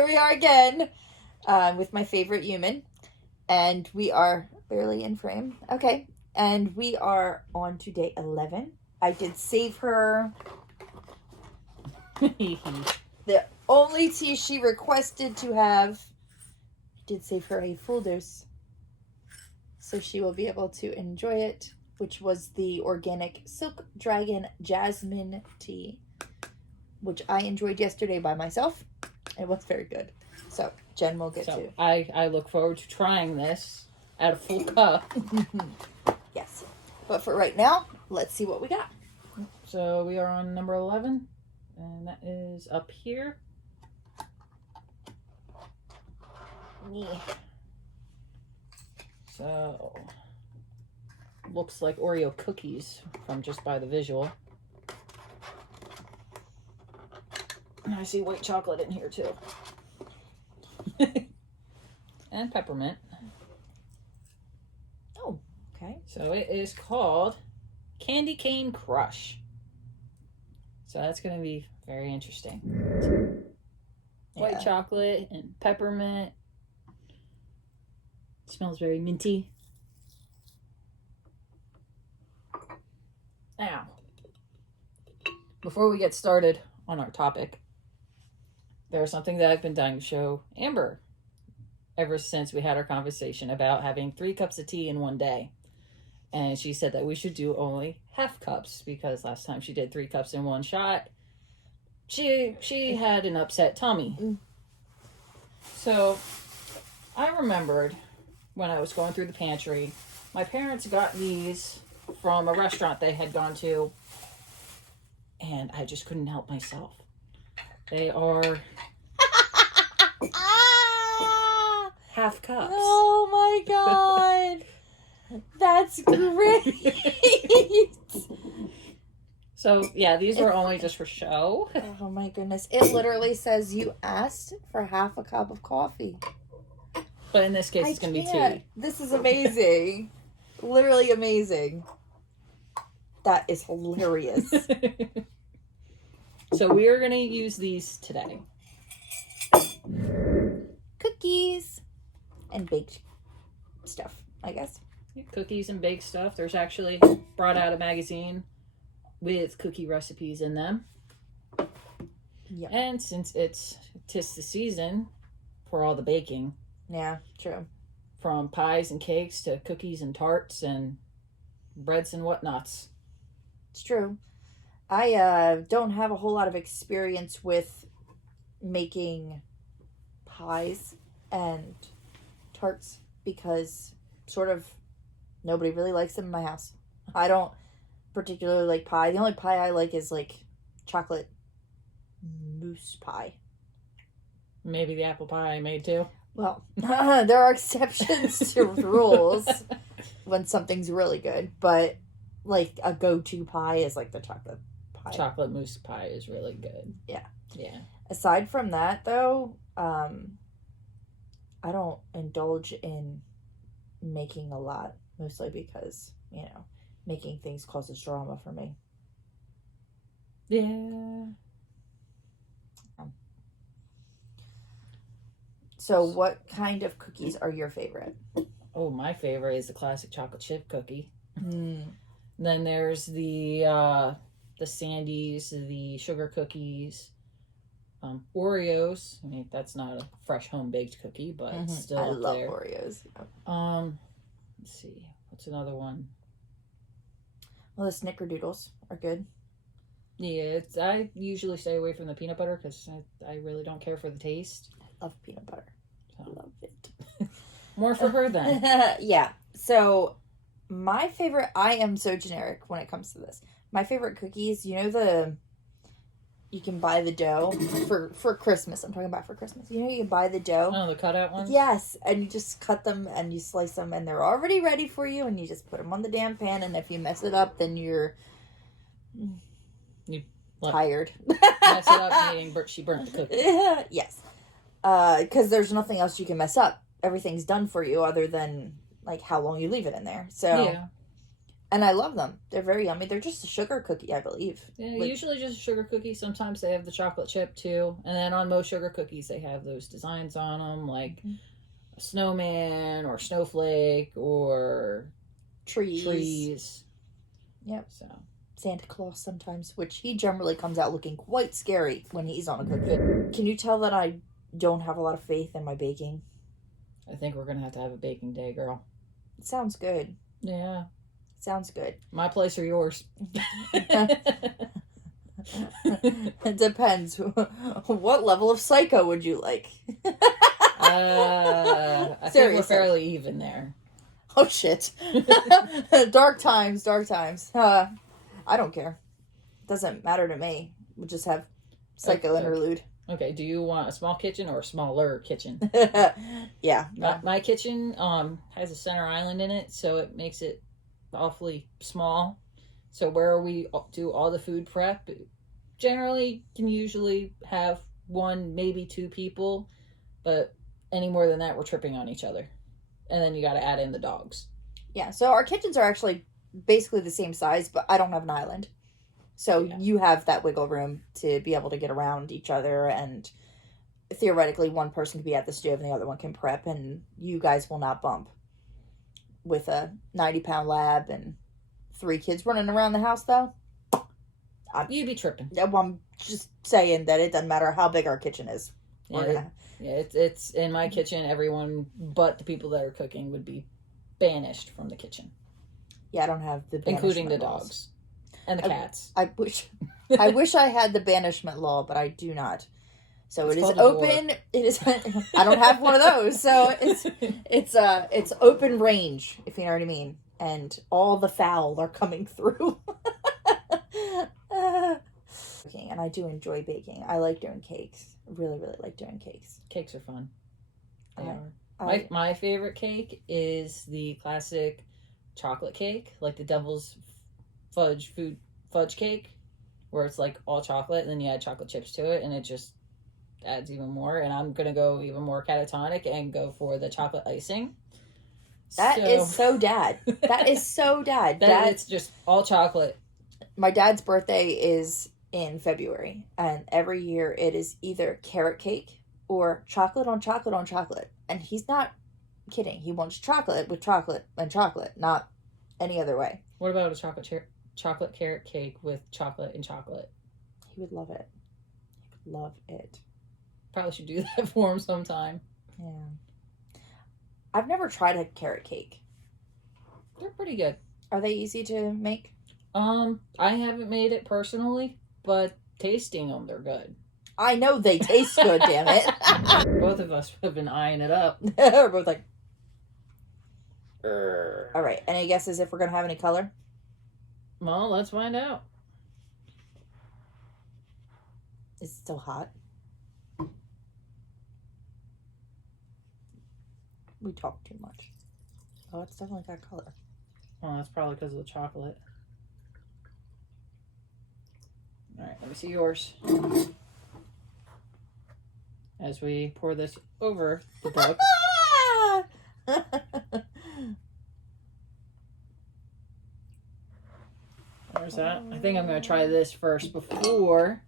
here we are again with my favorite human. And we are barely in frame. Okay. And we are on to day 11. I did save her the only tea she requested to have. I did save her a full dose. So she will be able to enjoy it, which was the organic Silk Dragon Jasmine tea, which I enjoyed yesterday by myself. It was very good. So Jen will get to. I look forward to trying this at a full cup. Yes. But for right now, let's see what we got. So we are on number 11, and that is up here. Yeah. So looks like Oreo cookies from just by the visual. I see white chocolate in here too. And peppermint. Oh, okay. So it is called Candy Cane Crush. So that's going to be very interesting. White chocolate and peppermint. It smells very minty. Now, before we get started on our topic, there's something that I've been dying to show Amber ever since we had our conversation about having 3 cups of tea in one day. And she said that we should do only half cups because last time she did 3 cups in one shot, she had an upset tummy. So I remembered when I was going through the pantry, my parents got these from a restaurant they had gone to, and I just couldn't help myself. They are half cups. Oh my god. That's great. So, yeah, these were only just for show. Oh my goodness. It literally says you asked for half a cup of coffee. But in this case, it's going to be tea. This is amazing. Literally amazing. That is hilarious. So we are going to use these today. Cookies and baked stuff, I guess. Cookies and baked stuff. There's actually brought out a magazine with cookie recipes in them. Yep. And since it's 'tis the season for all the baking. Yeah, true. From pies and cakes to cookies and tarts and breads and whatnots. It's true. I don't have a whole lot of experience with making pies and tarts because sort of nobody really likes them in my house. I don't particularly like pie. The only pie I like is like chocolate mousse pie. Maybe the apple pie I made too. Well, there are exceptions to rules when something's really good, but like a go-to pie is like the chocolate pie. Chocolate mousse pie is really good. Yeah. Yeah. Aside from that, though, I don't indulge in making a lot, mostly because, you know, making things causes drama for me. Yeah. So what kind of cookies are your favorite? Oh, my favorite is the classic chocolate chip cookie. Mm. Then there's the Sandies, the sugar cookies, Oreos. I mean, that's not a fresh home baked cookie, but it's still I up love there. Oreos. Let's see, what's another one? Well, the Snickerdoodles are good. Yeah, I usually stay away from the peanut butter because I really don't care for the taste. I love peanut butter. I love it. More for her then. Yeah. So my favorite, I am so generic when it comes to this. My favorite cookies, you know you can buy the dough for Christmas. I'm talking about for Christmas. You know, you can buy the dough. Oh, the cutout ones? Yes. And you just cut them and you slice them and they're already ready for you and you just put them on the damn pan. And if you mess it up, then you're tired. Mess it up meaning she burnt the cookie. Yes. Because there's nothing else you can mess up. Everything's done for you other than like how long you leave it in there. So And I love them. They're very yummy. They're just a sugar cookie, I believe. Yeah, Like, usually just a sugar cookie. Sometimes they have the chocolate chip too. And then on most sugar cookies, they have those designs on them, like a snowman or snowflake or trees. Yep. So Santa Claus sometimes, which he generally comes out looking quite scary when he's on a cookie. Can you tell that I don't have a lot of faith in my baking? I think we're gonna have to have a baking day, girl. It sounds good. Yeah. Sounds good. My place or yours? It depends. What level of psycho would you like? I think we're fairly even there. Oh shit. Dark times. I don't care. Doesn't matter to me. We'll just have psycho interlude. Okay, do you want a small kitchen or a smaller kitchen? Yeah. My kitchen has a center island in it, so it makes it awfully small. So where we do all the food prep, generally can usually have one, maybe two people, but any more than that, we're tripping on each other. And then you got to add in the dogs. Yeah, so our kitchens are actually basically the same size, but I don't have an island. So you have that wiggle room to be able to get around each other, and theoretically one person could be at the stove and the other one can prep, and you guys will not bump. With a 90-pound lab and 3 kids running around the house, though, you'd be tripping. I'm just saying that it doesn't matter how big our kitchen is. It's in my kitchen. Everyone but the people that are cooking would be banished from the kitchen. Yeah, I don't have the including the laws. dogs and the cats. I wish I had the banishment law, but I do not. So it's open. It is. I don't have one of those. So it's open range, if you know what I mean, and all the fowl are coming through. And I do enjoy baking. I like doing cakes. Really, really like doing cakes. Cakes are fun. They are. My favorite cake is the classic chocolate cake, like the devil's fudge cake, where it's like all chocolate and then you add chocolate chips to it and it just adds even more. And I'm gonna go even more catatonic and go for the chocolate icing. That is so dad. That is so dad. It's just all chocolate. My dad's birthday is in February, and every year it is either carrot cake or chocolate on chocolate on chocolate. And he's not kidding. He wants chocolate with chocolate and chocolate, not any other way. What about a chocolate carrot cake with chocolate and chocolate? He would love it. He would love it. Probably should do that for him sometime. Yeah. I've never tried a carrot cake. They're pretty good. Are they easy to make? I haven't made it personally, but tasting them, they're good. I know they taste good, damn it. Both of us have been eyeing it up. We're both like... All right. Any guesses if we're going to have any color? Well, let's find out. Is it still hot? We talk too much. Oh, it's definitely got color. Well, that's probably because of the chocolate. All right, let me see yours. As we pour this over the book. There's that. I think I'm going to try this first before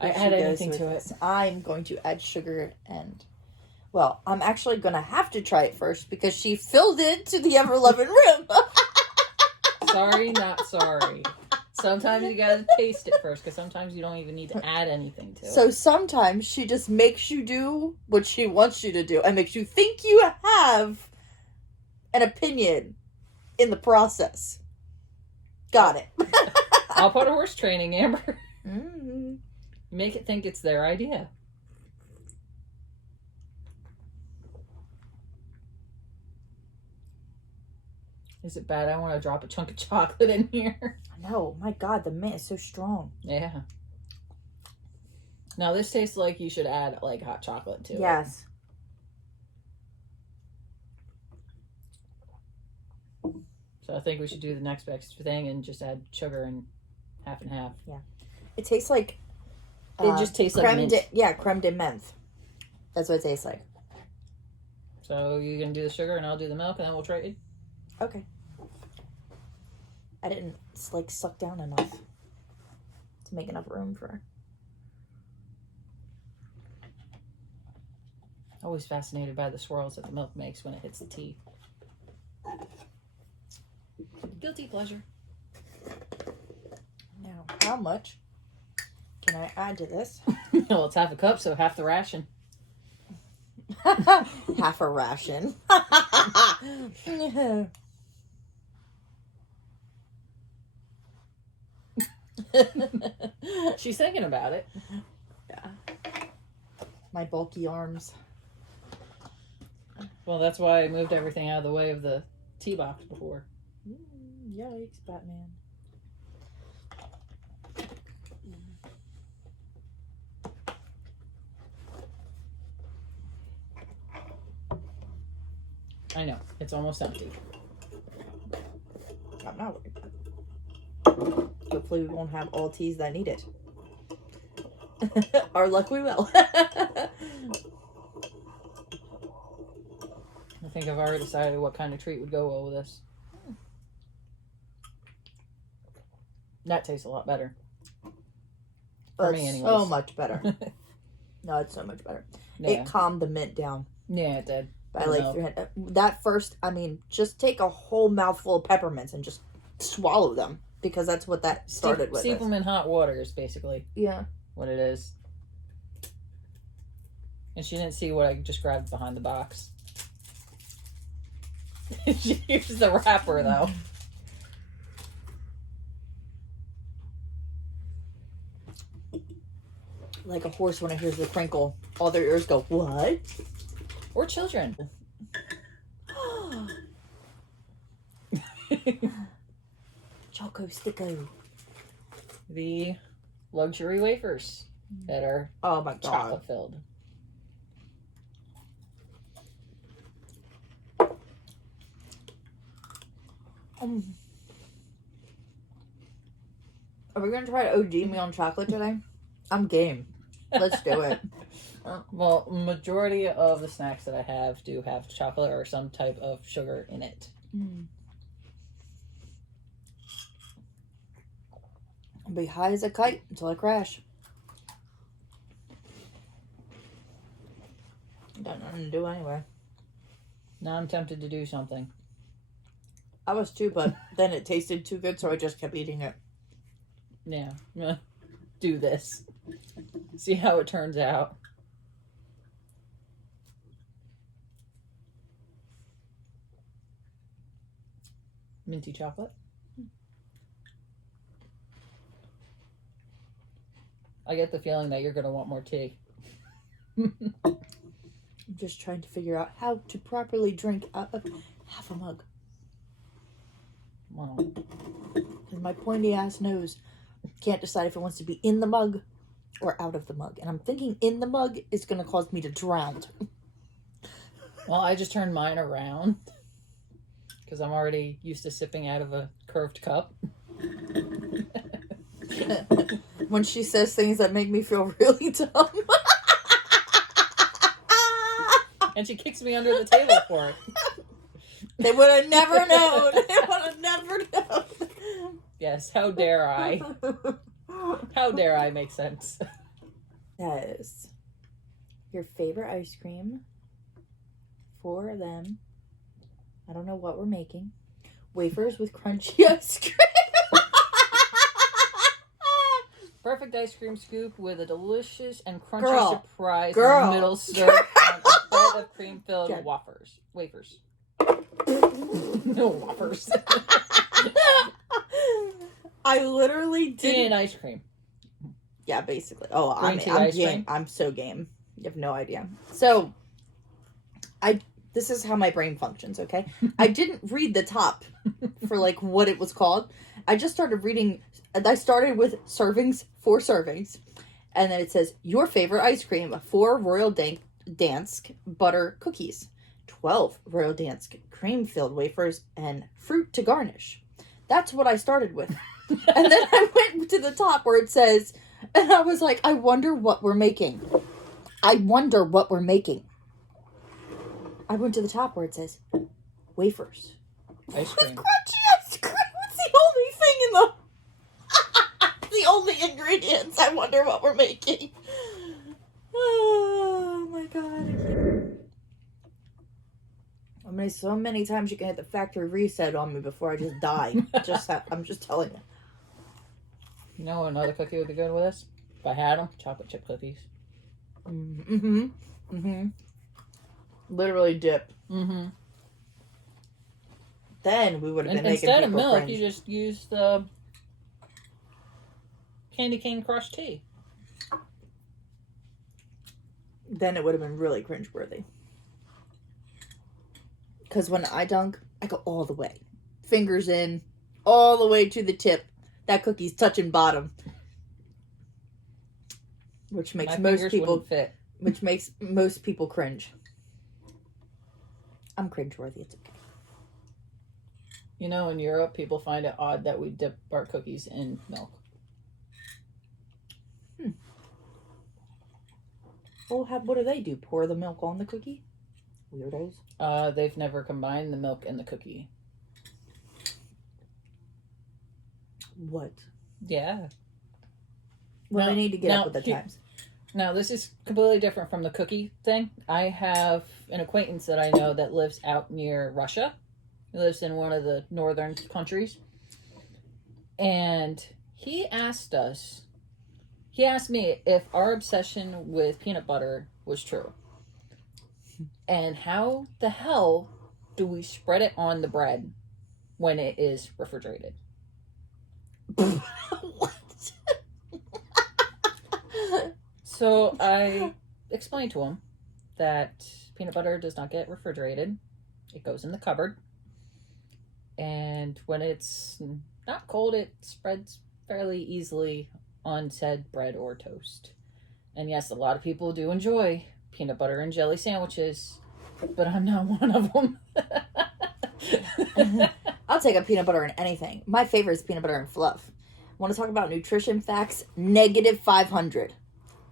I add anything to it. I'm going to add sugar and... Well, I'm actually going to have to try it first because she filled it to the ever-loving rim. Sorry, not sorry. Sometimes you gotta taste it first because sometimes you don't even need to add anything to it. So sometimes she just makes you do what she wants you to do and makes you think you have an opinion in the process. Got it. I'll put a horse training, Amber. Mm-hmm. Make it think it's their idea. Is it bad? I want to drop a chunk of chocolate in here. No, my God, the mint is so strong. Yeah. Now this tastes like you should add like hot chocolate to it. Yes. So I think we should do the next best thing and just add sugar and half and half. Yeah. It tastes like... it just tastes like mint. Creme de menthe. That's what it tastes like. So you're going to do the sugar and I'll do the milk and then we'll trade? Okay. I didn't like suck down enough to make enough room for. Always fascinated by the swirls that the milk makes when it hits the tea. Guilty pleasure. Now, how much can I add to this? Well, it's half a cup, so half the ration. Half a ration. She's thinking about it. Yeah. My bulky arms. Well, that's why I moved everything out of the way of the tea box before. Yikes, Batman. I know. It's almost empty. I'm not worried. Hopefully we won't have all teas that need it. Our luck we will. I think I've already decided what kind of treat would go well with this. That tastes a lot better. For me, anyways. So much better. No, it's so much better. Yeah. It calmed the mint down. Yeah, it did. By like 300. That first, I mean, just take a whole mouthful of peppermints and just swallow them. Because that's what that started with. Steep them in hot water is basically what it is. And she didn't see what I just grabbed behind the box. She used the wrapper, though. Like a horse when it hears the crinkle. All their ears go, what? Or children. Choco Sticko. The luxury wafers that are Oh my god. chocolate filled. Are we gonna try to OD me on chocolate today? I'm game. Let's do it. Well, majority of the snacks that I have do have chocolate or some type of sugar in it. I'll be high as a kite until I crash. Got nothing to do anyway. Now I'm tempted to do something. I was too, but then it tasted too good, so I just kept eating it. Yeah. Do this. See how it turns out. Minty chocolate. I get the feeling that you're going to want more tea. I'm just trying to figure out how to properly drink out of half a mug. Wow. Because my pointy ass nose can't decide if it wants to be in the mug or out of the mug. And I'm thinking in the mug is going to cause me to drown. Well, I just turned mine around because I'm already used to sipping out of a curved cup. When she says things that make me feel really dumb. And she kicks me under the table for it. They would have never known. They would have never known. Yes, how dare I? How dare I make sense? That is your favorite ice cream. 4 of them. I don't know what we're making. Wafers with crunchy ice cream. Perfect ice cream scoop with a delicious and crunchy Girl. surprise Girl. in the middle served on a bed of cream-filled Jen. wafers. No wafers. I literally Tea didn't. and ice cream. Yeah, basically. Oh, Green tea I'm ice game. cream? I'm so game. You have no idea. So, this is how my brain functions, okay? I didn't read the top for, like, what it was called. I just started reading. I started with servings, 4 servings. And then it says, your favorite ice cream, 4 Royal Dansk butter cookies, 12 Royal Dansk cream-filled wafers, and fruit to garnish. That's what I started with. And then I went to the top where it says, and I was like, I wonder what we're making. I wonder what we're making. I went to the top where it says, wafers. Ice cream. Crunchy ice cream. It's the only all the ingredients. I wonder what we're making. Oh my god. I mean, so many times you can hit the factory reset on me before I just die. I'm just telling you. You know another cookie would be good with this? If I had them, chocolate chip cookies. Mm-hmm. Mm-hmm. Literally dip. Mm-hmm. Then we would have been making instead people of milk, cringe. you just use the candy cane crushed tea. Then it would have been really cringeworthy. Because when I dunk, I go all the way. Fingers in, all the way to the tip. That cookie's touching bottom. Which makes most people fit. Which makes most people cringe. I'm cringeworthy, it's okay. You know, in Europe, people find it odd that we dip our cookies in milk. Well, what do they do? Pour the milk on the cookie? Weirdos. They've never combined the milk and the cookie. What? Yeah. Well, they need to get up with the times. Now, this is completely different from the cookie thing. I have an acquaintance that I know that lives out near Russia. He lives in one of the northern countries. And he asked me if our obsession with peanut butter was true. And how the hell do we spread it on the bread when it is refrigerated? What? So I explained to him that peanut butter does not get refrigerated. It goes in the cupboard. And when it's not cold, it spreads fairly easily on said bread or toast. And yes, a lot of people do enjoy peanut butter and jelly sandwiches, but I'm not one of them. I'll take a peanut butter in anything. My favorite is peanut butter and fluff. Want to talk about nutrition facts? -500.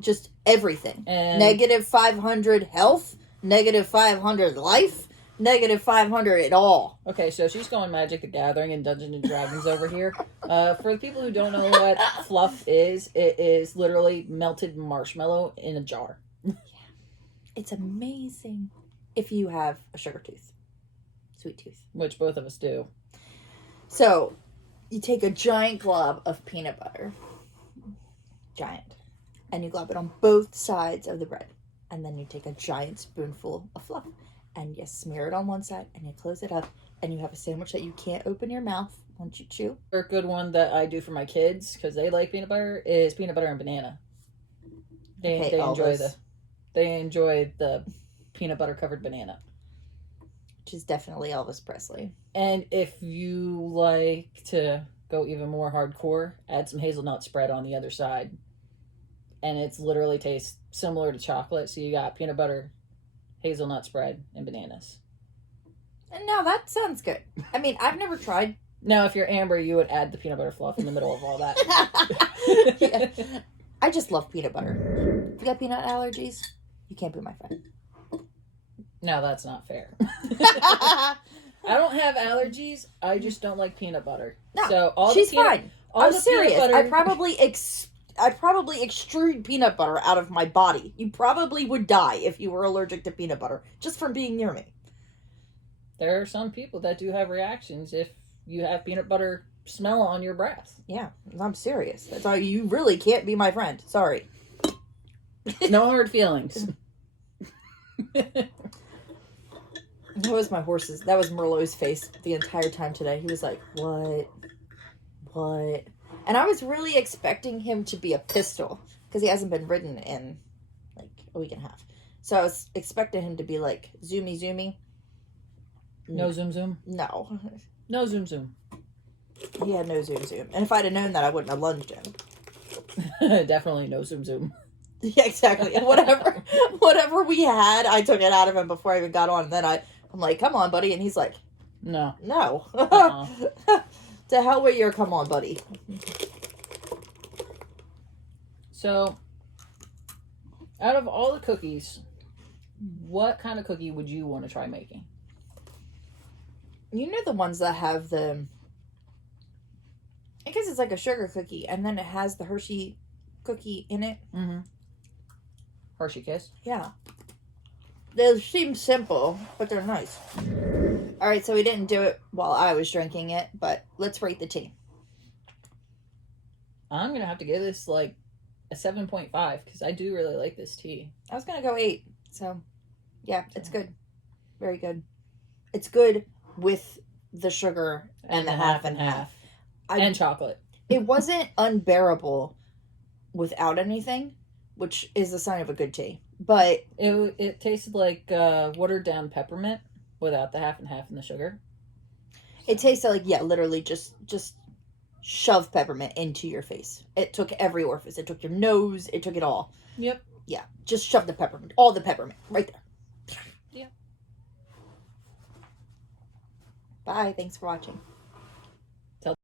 Just everything. And -500 health, -500 life, -500 it all. Okay, so she's going Magic the Gathering and Dungeons and Dragons over here. For the people who don't know what fluff is, it is literally melted marshmallow in a jar. Yeah. It's amazing if you have a sugar tooth. Sweet tooth. Which both of us do. So, you take a giant glob of peanut butter. Giant. And you glob it on both sides of the bread. And then you take a giant spoonful of fluff. And you smear it on one side. And you close it up. And you have a sandwich that you can't open your mouth once you chew. A good one that I do for my kids, because they like peanut butter, is peanut butter and banana. They enjoy the peanut butter covered banana. Which is definitely Elvis Presley. And if you like to go even more hardcore, add some hazelnut spread on the other side. And it's literally tastes similar to chocolate. So you got peanut butter, hazelnut spread, and bananas. And now that sounds good. I mean, I've never tried. Now, if you're Amber, you would add the peanut butter fluff in the middle of all that. Yeah. I just love peanut butter. If you got peanut allergies, you can't be my friend. No, that's not fair. I don't have allergies. I just don't like peanut butter. No, so all she's the peanut, fine. all I'm the serious. Peanut butter, I probably extrude peanut butter out of my body. You probably would die if you were allergic to peanut butter just from being near me. There are some people that do have reactions if you have peanut butter smell on your breath. Yeah, I'm serious. That's all. You really can't be my friend. Sorry. No hard feelings. That was my horse's. That was Merlot's face the entire time today. He was like, "What? What?" And I was really expecting him to be a pistol because he hasn't been ridden in like a week and a half. So I was expecting him to be like zoomy zoomy. No zoom zoom. No. No zoom zoom. He had no zoom zoom. And if I'd have known that, I wouldn't have lunged him. Definitely no zoom zoom. Yeah, exactly. Whatever we had, I took it out of him before I even got on. And then I'm like, "Come on, buddy," and he's like, No. To hell with your "come on, buddy." So, out of all the cookies, what kind of cookie would you want to try making? You know the ones that have the I guess it's like a sugar cookie, and then it has the Hershey cookie in it. Mm-hmm. Hershey Kiss. Yeah. They seem simple, but they're nice. All right, so we didn't do it while I was drinking it, but let's rate the tea. I'm going to have to give this like a 7.5 because I do really like this tea. I was going to go 8. So, yeah, it's good. Very good. It's good with the sugar and the half and half. And chocolate. It wasn't unbearable without anything, which is a sign of a good tea. But it tasted like watered down peppermint without the half and half and the sugar. It tasted like, yeah, literally just shove peppermint into your face. It took every orifice. It took your nose. It took it all. Yep. Yeah, just shove the peppermint. All the peppermint right there. Yep. Bye. Thanks for watching.